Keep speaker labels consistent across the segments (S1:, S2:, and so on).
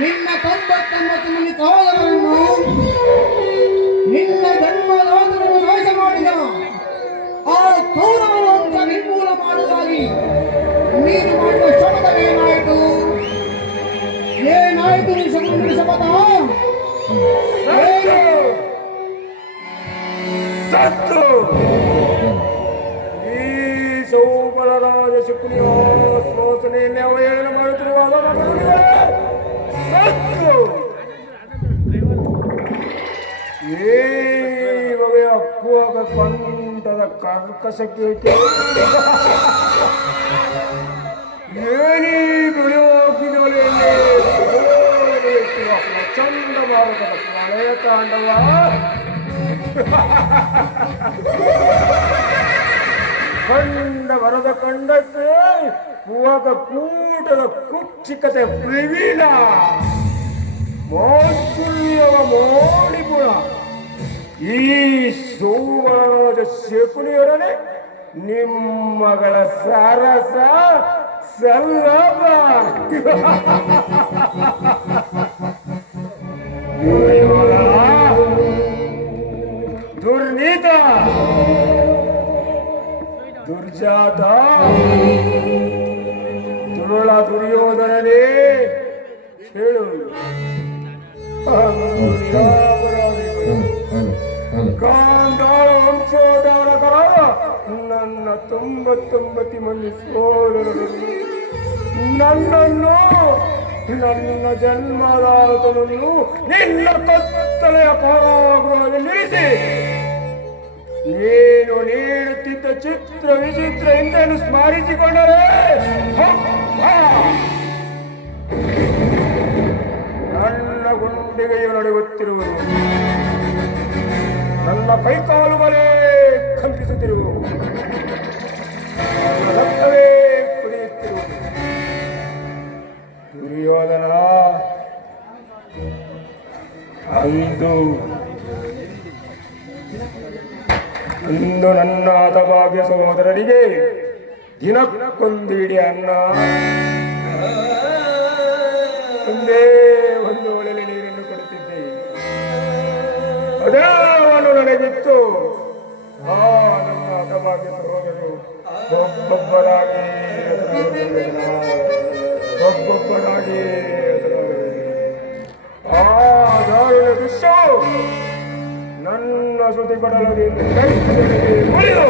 S1: ನಿನ್ನ ತೊಂಬತ್ತೊಂಬತ್ತಿನಲ್ಲಿ ಸಹೋದರನ್ನು ನಿನ್ನ ಜನ್ಮದವತರನ್ನು ನಾಶ ಮಾಡಿದ ಆ ಕೌರವನಂತ ನಿರ್ಮೂಲ ಮಾಡುವುದಾಗಿ ನೀನು ಮಾಡುವ ಶ್ರಮದವೇನಾಯಿತು ಏನಾಯಿತು? ನೀನು ಶ್ರಮ ನಡೆಸಬಾರ
S2: ಸತ್ತು! ಸೌಬಲರಾಜ ಶುಕ್ರಿಯ ಶ್ವಾಸನೆಯಲ್ಲಿ ಅವಹೇಳನ ಮಾಡುತ್ತಿರುವಾಗ ಮಗನಿಗೆ ಸತ್ತು ಬಗೆಯ ಅಕ್ಕುವಾಗ ಕಂಠದ ಕರ್ಕಶಕ್ಕೆ ಏನಿ ಬಿಡುವಾಗಿನಲ್ಲಿ ಪ್ರಚಂಡ ಪ್ರಳಯ ತಾಂಡವ. ಕಂಡ ವರದ ಕಂಡಕ್ಕೆ ಹೂವಾಗ ಕೂಟದ ಕುಕ್ಷಿಕತೆ ಪ್ರವೀಣ. ಮಾತುಲ್ಯವ ಮೋಡಿಪುರ ಈ ಸೌವರ್ಣದ ಶಕುನಿಯೊಡನೆ ನಿಮ್ಮಗಳ ಸರಸ ಸಲ್ಲಭ. ದುರ್ನೀತ. ದುರ್ಜಾತ ದುರುಳ ದುರ್ಯೋಧನನೇ ಹೇಳು. ನನ್ನ ತೊಂಬತ್ತೊಂಬತ್ತು ಮಂದಿ ಸೋದರರು ನನ್ನನ್ನು ನನ್ನ ಜನ್ಮದಾತನನ್ನು ನಿನ್ನ ಕತ್ತಲೆಯ ಪರಾಗ್ರಹದಲ್ಲಿ ನಿಲ್ಲಿಸಿ. ಚಿತ್ರ ವಿಚಿತ್ರ ಇಂದನ್ನು ಸ್ಮರಿಸಿಕೊಂಡರೆ! ನನ್ನ ಗುಂಡಿಗೆಯು ನಡೆಯುತ್ತಿರುವುದು. ನನ್ನ ಕೈಕಾಲುಗಳೇ ಕಂಪಿಸುತ್ತಿರುವುದು. ರಕ್ತವೇ ಕುದಿಯುತ್ತಿರುವುದು. ದುರ್ಯೋಧನ ಅಂದು ಅಂದು ನನ್ನ ಭಾಗ್ಯ ಸಹೋದರರಿಗೆ ದಿನಕ್ಕೊಂದಿಡಿ ಅನ್ನ. ಒಂದೇ ಒಂದು ಒಳಲೆ ನೀರನ್ನು ಕೊಡುತ್ತಿದ್ದೆ ಅದೇ ಅವನು ನನಗಿತ್ತು. ಆ ನನ್ನ ಸಹೋದರರು ಒಬ್ಬೊಬ್ಬರಾಗಿ ಒಬ್ಬೊಬ್ಬರಾಗಿ ಸುದ್ದಿ ಪಡಲದಿಂದ ಮುರಿದು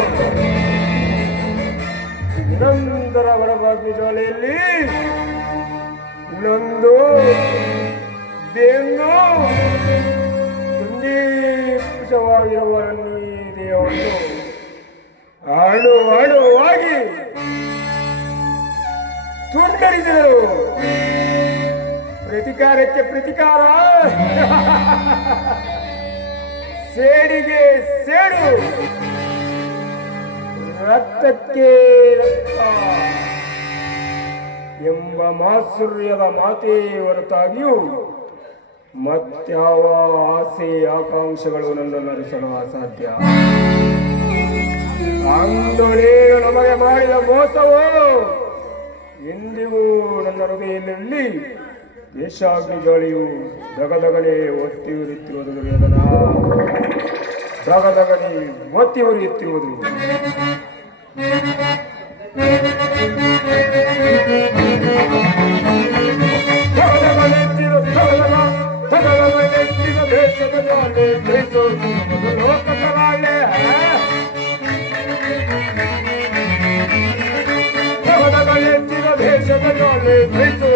S2: ನಿರಂತರ ವರಭಾಗ್ಯ ಜ್ವಾಲೆಯಲ್ಲಿ ನೊಂದು ಬೆಂದು ಕುಂದೀಪುಷವಾಗಿರುವ ಈ ದೇಹವನ್ನು ಅಣು ಅಣುವಾಗಿ ತುಂಡರಿದರು ಪ್ರತಿಕಾರಕ್ಕೆ ಪ್ರತಿಕಾರ. ಸೇಡಿಗೆ ಸೇಡು. ರಕ್ತಕ್ಕೆ ರಕ್ತ. ಎಂಬ ಮಾಸುರ್ಯದ ಮಾತೇ ಹೊರತಾಗಿಯೂ ಮತ್ಯಾವ ಆಸೆ ಆಕಾಂಕ್ಷೆಗಳು ನನ್ನನ್ನು ಅರಿಸಲು ಅಸಾಧ್ಯ. ಅಂದೊಳೇನು ನಮಗೆ ಮಾಡಿದ ಮೋಸವೋ ಎಂದಿಗೂ ನನ್ನ ಹೃದಯದಲ್ಲಿ ದೇಶಾಗ್ನಿ ಜ್ವಾಲೆಯು ದಗದಗನೆ ಒತ್ತಿ ಉರಿಯುತ್ತಿರುವುದು ದುರ್ಯೋಧನ. ದಗದಗನೆ ಒತ್ತಿ ಉರಿಯುತ್ತಿರುವುದು. ದೇಶದ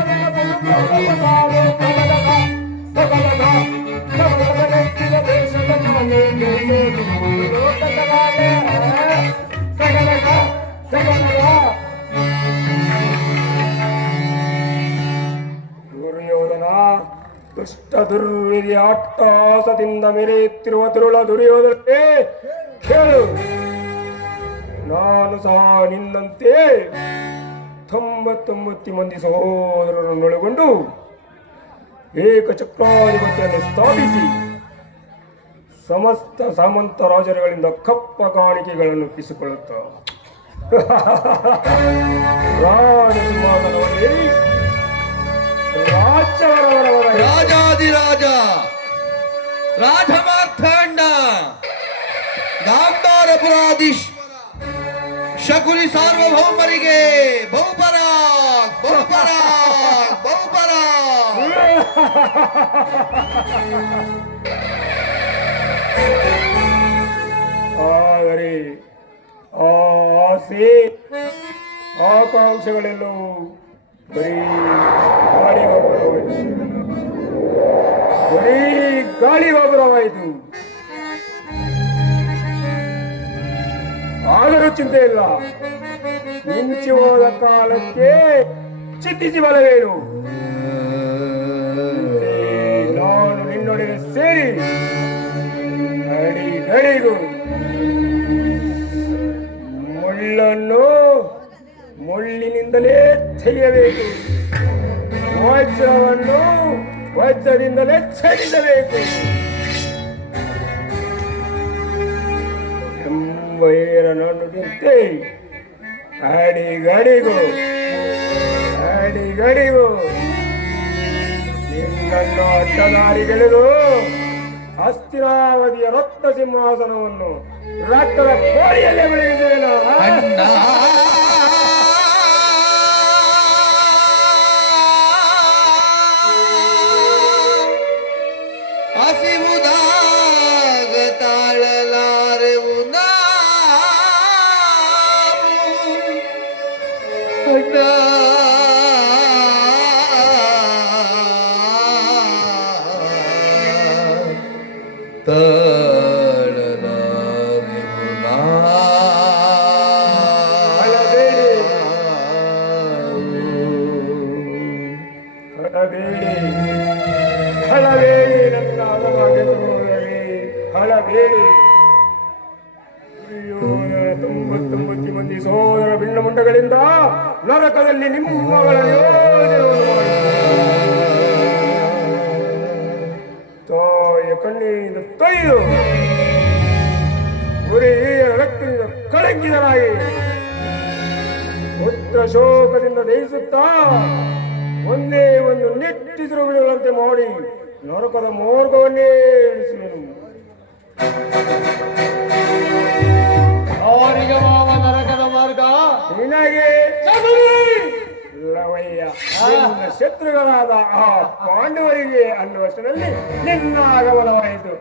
S2: ದುರ್ವಿಧಿ ಅಟ್ಟಹಾಸದಿಂದ ಮೆರೆಯುತ್ತಿರುವ ತಿರುಳ ದುರ್ಯೋಧನೆ ಕೇಳು ನಾನು ಸಹ ನಿನ್ನಂತೆ ತೊಂಬತ್ತೊಂಬತ್ತು ಮಂದಿ ಸಹೋದರರನ್ನೊಳಗೊಂಡು ಏಕಚಕ್ರಾಧಿಪತಿಯನ್ನು ಸ್ಥಾಪಿಸಿ ಸಮಸ್ತ ಸಾಮಂತ ರಾಜರುಗಳಿಂದ ಕಪ್ಪ ಕಾಣಿಕೆಗಳನ್ನು ಒಪ್ಪಿಸಿಕೊಳ್ಳುತ್ತ. ರಾಜ ಸಿಂಹಾಸನದಲ್ಲಿ ರಾಜ್ಯವರವರ
S3: ರಾಜಾದಿರಾಜ ರಾಜಮಾರ್ಥಾಂಡ ಗಾಂಧಾರಪುರಾಧೀಶ್ವರ ಶಕುನಿ ಸಾರ್ವಭೌಮರಿಗೆ ಬಹುಪರ ಬಹುಪರ ಬಹುಪರ.
S2: ಆದರೆ ಆಸೆ ಆಕಾಂಕ್ಷೆಗಳೆಲ್ಲವೂ ಬರೀ ಬರೀ ಗಾಳಿ ಗೊಬ್ಬರವಾಯಿತು ಆದರೂ ಚಿಂತೆ ಇಲ್ಲ. ಮಿಂಚಿ ಹೋದ ಕಾಲಕ್ಕೆ ಚಿತ್ತಿಸಿ ಬರಬೇಡು ನಾನು ನಿನ್ನೊಡನೆ ಸೇರಿ ನಡಿ, ನಡಿಗೂ. ಮುಳ್ಳನ್ನು ಮುಳ್ಳಿನಿಂದಲೇ ತೆಗೆಯಬೇಕು. ವಜ್ರವನ್ನು ವಜ್ರದಿಂದಲೇ ಛೇದಿಸಬೇಕು ಎಂಬ ಏರನ್ನು ನುಡಿಯುತ್ತೆ ಅಡಿಗಡಿಗೂ ಅಡಿಗಡಿಗೂ ನಿನ್ನನ್ನು ಅಡ್ಡದಾರಿಗೆಳೆದು ಅಸ್ಥಿರಾವಧಿಯ ರಕ್ತ ಸಿಂಹಾಸನವನ್ನು ರಕ್ತದ ಕೋಳಿಯಲ್ಲಿ ಬೆಳೆಯುತ್ತೇನೋ ನರಕದಲ್ಲಿ ನಿಮ್ಮಗಳಲ್ಲಿ ತಾಯ ಕಣ್ಣಿನಿಂದ ತೊಯ್ದು ಗುರಿಯ ರಕ್ತದಿಂದ ಕಳಂಕಿತರಾಗಿ ಪುತ್ರ ಶೋಕದಿಂದ ದಹಿಸುತ್ತಾ ಒಂದೇ ಒಂದು ನಿಟ್ಟಿಸಿರು ಬಿಡುವಂತೆ ಮಾಡಿ ನರಕದ ಮೋರ್ಗವನ್ನೇ ಇಳಿಸುವೆನು
S3: ಅವರಿಗೆ ಮಾವ ನರಕದ ಮಾರ್ಗ.
S2: ನಿನಗೆ ಲವಯ್ಯ ನಿನ್ನ ಶತ್ರುಗಳಾದ ಆ ಪಾಂಡವರಿಗೆ ಅನ್ನುವಷ್ಟರಲ್ಲಿ ನಿನ್ನ ಆಗಮನವಾಯಿತು